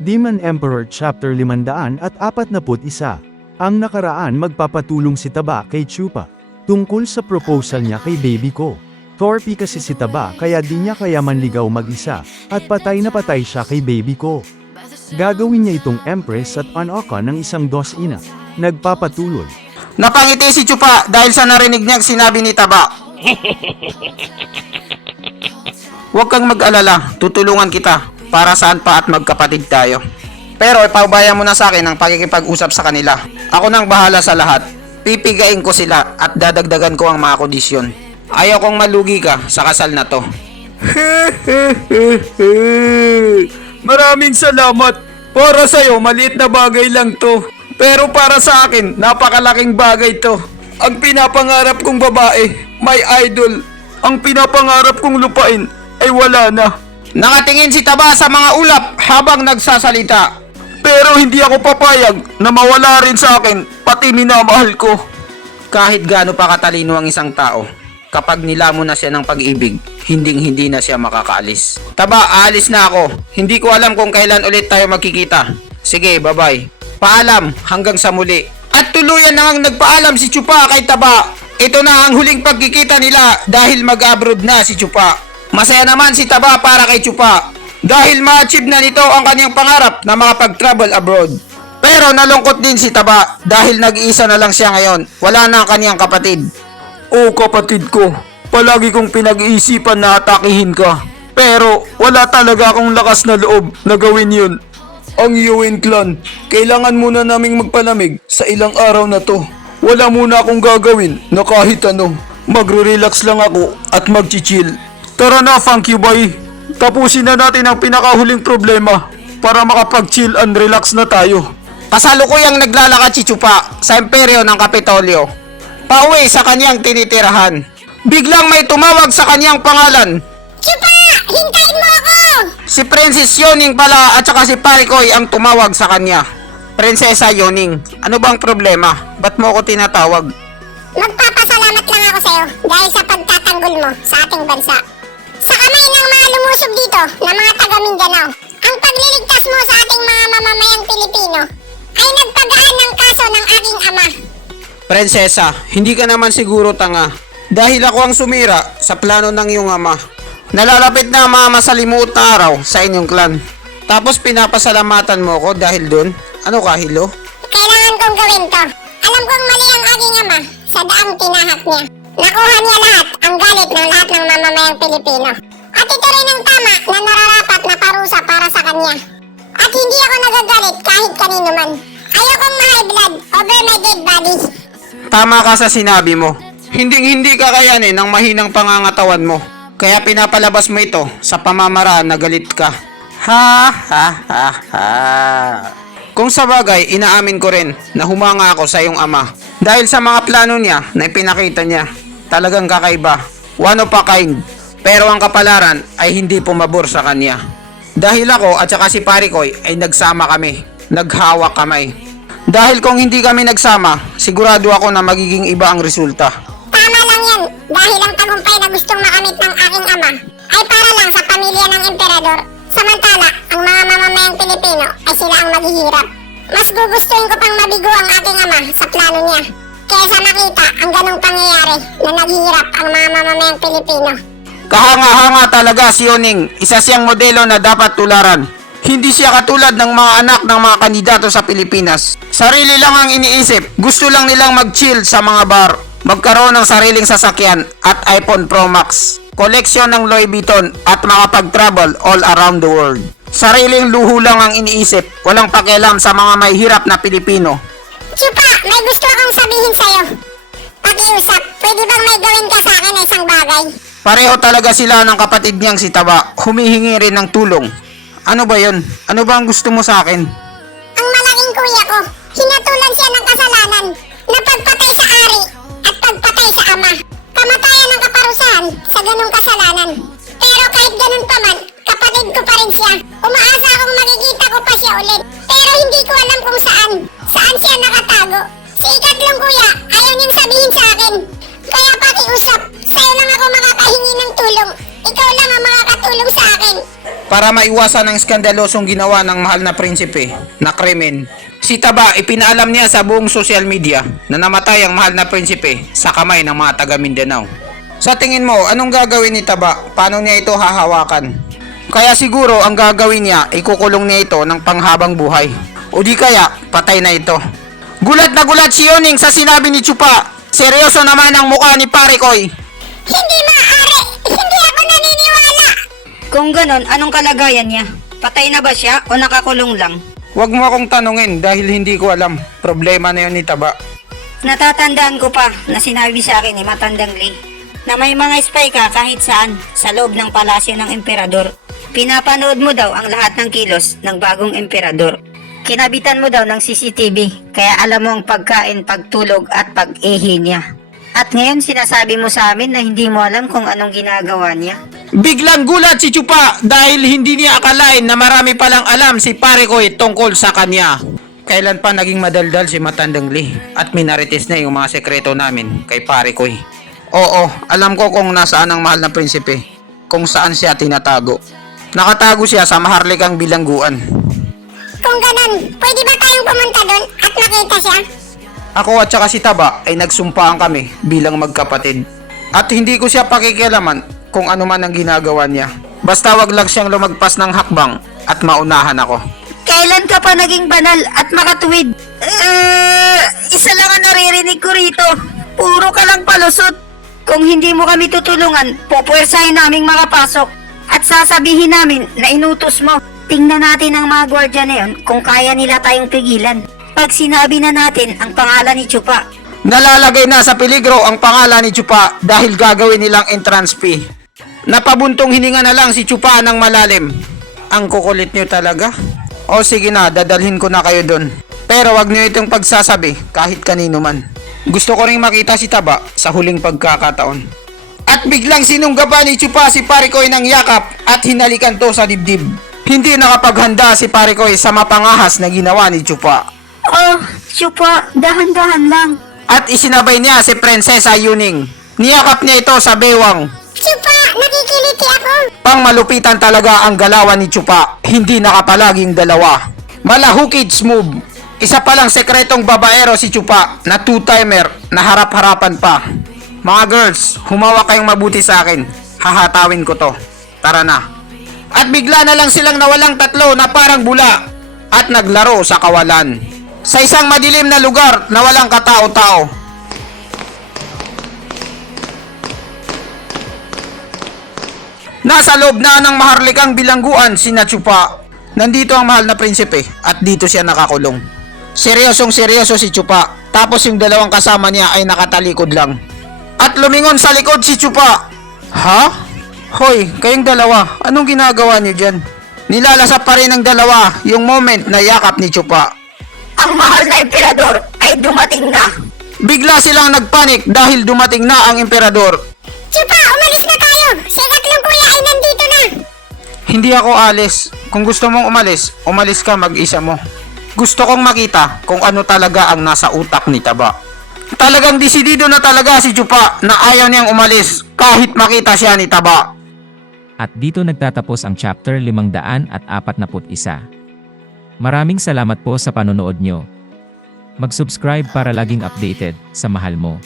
Demon Emperor Chapter 541. Ang nakaraan magpapatulong si Taba kay Chupa. Tungkol sa proposal niya kay baby ko. Torpe kasi si Taba kaya di niya kaya manligaw mag-isa, at patay na patay siya kay baby ko. Gagawin niya itong Empress at Anoka ng isang dos-ina. Nagpapatuloy. Napangiti si Chupa dahil sa narinig niyang sinabi ni Taba. Huwag kang mag-alala, tutulungan kita. Para saan pa at magkapatid tayo. Pero ipaubaya mo na sa akin ang pakikipag-usap sa kanila. Ako nang bahala sa lahat. Pipigain ko sila at dadagdagan ko ang mga kondisyon. Ayaw kong malugi ka sa kasal na to. Maraming salamat. Para sa'yo, maliit na bagay lang to. Pero para sa akin, napakalaking bagay to. Ang pinapangarap kong babae, may idol. Ang pinapangarap kong lupain, ay wala na. Nakatingin si Taba sa mga ulap habang nagsasalita. Pero hindi ako papayag na mawala rin sa akin, pati minamahal ko. Kahit gaano pa katalino ang isang tao, kapag nilamon na siya ng pag-ibig, hindi na siya makakaalis. Taba, aalis na ako. Hindi ko alam kung kailan ulit tayo magkikita. Sige, bye-bye. Paalam hanggang sa muli. At tuluyan na ngang nagpaalam si Chupa kay Taba. Ito na ang huling pagkikita nila dahil mag-abroad na si Chupa. Masaya naman si Taba para kay Chupa dahil ma-achieve na nito ang kanyang pangarap na makapag-travel abroad. Pero nalungkot din si Taba dahil nag-iisa na lang siya ngayon. Wala na ang kanyang kapatid. Oh kapatid ko, palagi kong pinag-iisipan na atakihin ka. Pero wala talaga akong lakas na loob na gawin yun. Ang Yuin clan, kailangan muna naming magpalamig sa ilang araw na to. Wala muna akong gagawin na kahit ano. Magre-relax lang ako at mag-chill. Tara na, Funky Boy. Tapusin na natin ang pinakahuling problema para makapag-chill and relax na tayo. Kasalukuyang naglalakad si Chupa sa imperyo ng Kapitolyo, pauwi sa kanyang tinitirahan. Biglang may tumawag sa kanyang pangalan. Chupa! Hintayin mo ako! Si Princess Yoning pala at saka si Parikoy ang tumawag sa kanya. Prinsesa Yoning, ano bang problema? Ba't mo ako tinatawag? Magpapasalamat lang ako sa'yo dahil sa pagtatanggol mo sa ating bansa. Sa kamay ng mga lumusob dito na mga taga-Mindanao, ang pagliligtas mo sa ating mga mamamayang Pilipino ay nagpagaan ng kaso ng aking ama. Prinsesa, hindi ka naman siguro tanga. Dahil ako ang sumira sa plano ng iyong ama. Nalalapit na ang mga masalimuot na araw sa inyong clan. Tapos pinapasalamatan mo ako dahil dun? Ano ka, Hilo? Kailangan kong gawin to. Alam kong mali ang aking ama sa daang tinahak niya. Nakuha niya lahat ang galit ng lahat ng mamamayang Pilipino. At ito rin ang tama na nararapat na parusa para sa kanya. At hindi ako nagagalit kahit kanino man. Ayokong ma-high blood over my dead body. Tama ka sa sinabi mo. Hindi kakayanin ang mahinang pangangatawan mo. Kaya pinapalabas mo ito sa pamamaraan na galit ka. Ha ha ha ha. Kung sa bagay, inaamin ko rin na humanga ako sa iyong ama. Dahil sa mga plano niya na ipinakita niya. Talagang kakaiba. One of a kind. Pero ang kapalaran ay hindi pumabor sa kanya. Dahil ako at saka si Parikoy ay nagsama kami. Naghawak kamay. Dahil kung hindi kami nagsama, sigurado ako na magiging iba ang resulta. Tama lang yan. Dahil ang tagumpay na gustong makamit ng aking ama ay para lang sa pamilya ng emperador. Samantala, ang mga mamamayang Pilipino ay sila ang maghihirap. Mas gugustuhin ko pang mabigo ang aking ama sa plano niya kaysa makita ang ganong pangyayari na naghihirap ang mga mamamayang Pilipino. Kahanga-hanga talaga si Yoning. Isa siyang modelo na dapat tularan. Hindi siya katulad ng mga anak ng mga kandidato sa Pilipinas. Sarili lang ang iniisip. Gusto lang nilang mag-chill sa mga bar, magkaroon ng sariling sasakyan at iPhone Pro Max, koleksyon ng Louis Vuitton at makapag-travel all around the world. Sariling luho lang ang iniisip. Walang pakialam sa mga may hirap na Pilipino. Chupa, may gusto akong sabihin sa'yo. Pakiusap, pwede bang may gawin ka sa akin na isang bagay? Pareho talaga sila ng kapatid niyang si Taba. Humihingi rin ng tulong. Ano ba yun? Ano ba ang gusto mo sa akin? Ang malaking kuya ko, hinatulan siya ng kasalanan na pagpatay sa ari at pagpatay sa ama. Kamatayan ng kaparusahan sa ganung kasalanan. Pero kahit ganun pa man, kapatid ko pa rin siya. Umaasa akong makikita ko pa siya ulit. Pero hindi ko alam kung saan. Saan siya nakatago. Si ikatlong kuya, ayaw niyang sabihin sa akin. Kaya pakiusap, sa'yo lang ako makakahingi ng tulong. Ikaw lang ang makakatulong sa akin. para maiwasan ang skandalosong ginawa ng mahal na prinsipe na krimen. Si Taba ipinaalam niya sa buong social media na namatay ang mahal na prinsipe sa kamay ng mga taga Mindanao. Sa tingin mo, anong gagawin ni Taba? Paano niya ito hahawakan? Kaya siguro ang gagawin niya, ikukulong niya ito ng panghabang buhay. O di kaya, patay na ito. Gulat na gulat si Yuning sa sinabi ni Chupa. Seryoso naman ang mukha ni Pare Koy. Hindi maaari! Hindi ako naniniwala! Kung ganon, anong kalagayan niya? Patay na ba siya o nakakulong lang? Huwag mo akong tanungin dahil hindi ko alam. Problema na yun ni Taba. Natatandaan ko pa na sinabi sa akin ni Matandang Lee na may mga spy ka kahit saan sa loob ng palasyo ng emperador. Pinapanood mo daw ang lahat ng kilos ng bagong emperador. Kinabitan mo daw ng CCTV kaya alam mo ang pagkain, pagtulog at pag-ihi niya. At ngayon sinasabi mo sa amin na hindi mo alam kung anong ginagawa niya. Biglang gulat si Chupa dahil hindi niya akalain na marami palang alam si Pare Koy tungkol sa kanya. Kailan pa naging madaldal si Matandang Lee at minarites na yung mga sekreto namin kay Pare Koy. Oo, alam ko kung nasaan ang mahal na prinsipe, kung saan siya tinatago. Nakatago siya sa maharlikang bilangguan. Kung ganon, pwede ba tayong pumunta doon at makita siya? Ako at saka si Taba ay nagsumpaan kami bilang magkapatid. At hindi ko siya pakikialaman kung ano man ang ginagawa niya. Basta wag lang siyang lumagpas ng hakbang at maunahan ako. Kailan ka pa naging banal at makatuwid? Isa lang ang naririnig ko rito. Puro ka lang palusot. Kung hindi mo kami tutulungan, pupuwersahin naming makapasok. At sasabihin namin na inutos mo. Tingnan natin ang mga gwardya na yun kung kaya nila tayong pigilan. Pag sinabi na natin ang pangalan ni Chupa, Nalalagay na sa peligro ang pangalan ni Chupa dahil gagawin nilang entrance fee. Napabuntong hininga na lang si Chupa ng malalim. Ang kukulit niyo talaga. O sige na, dadalhin ko na kayo doon. Pero wag niyo itong pagsasabi kahit kanino man. Gusto ko ring makita si Taba sa huling pagkakataon. At biglang sinunggaban ni Chupa si Pare Koy ng yakap at hinalikan to sa dibdib. Hindi nakapaghanda si Pare Koy sa mapangahas na ginawa ni Chupa. "Oh, Chupa, dahan-dahan lang." At isinabay niya si Prinsesa Yuning. Niyakap niya ito sa bewang. Chupa, nakikiliti ako! Pangmalupitan talaga ang galawan ni Chupa. Hindi nakapalaging dalawa. Malahukits move. Isa palang sekretong babaero si Chupa na two-timer na harap-harapan pa. Mga girls, humawak kayong mabuti sa akin. Hahatawin ko to. Tara na. At bigla na lang silang nawalang tatlo na parang bula at naglaro sa kawalan. Sa isang madilim na lugar na walang katao-tao. Nasa loob na ng maharlikang bilangguan si Chupa. Nandito ang mahal na prinsipe at dito siya nakakulong. Seryosong seryoso si Chupa, tapos yung dalawang kasama niya ay nakatalikod lang. At lumingon sa likod si Chupa. Ha? Hoy, kayong dalawa, anong ginagawa niyo dyan? Nilalasap pa rin ng dalawa yung moment na yakap ni Chupa. Ang mahal na emperador ay dumating na. Bigla silang nagpanik dahil dumating na ang emperador. Chupa, umalis na tayo! Si tatlong kuya ay nandito na! Hindi ako alis. Kung gusto mong umalis, umalis ka mag-isa mo. Gusto kong makita kung ano talaga ang nasa utak ni Taba. Talagang desidido na talaga si Chupa na ayaw niyang umalis kahit makita siya ni Taba. At dito nagtatapos ang chapter 541. Maraming salamat po sa panonood nyo. Mag-subscribe para laging updated sa mahal mo.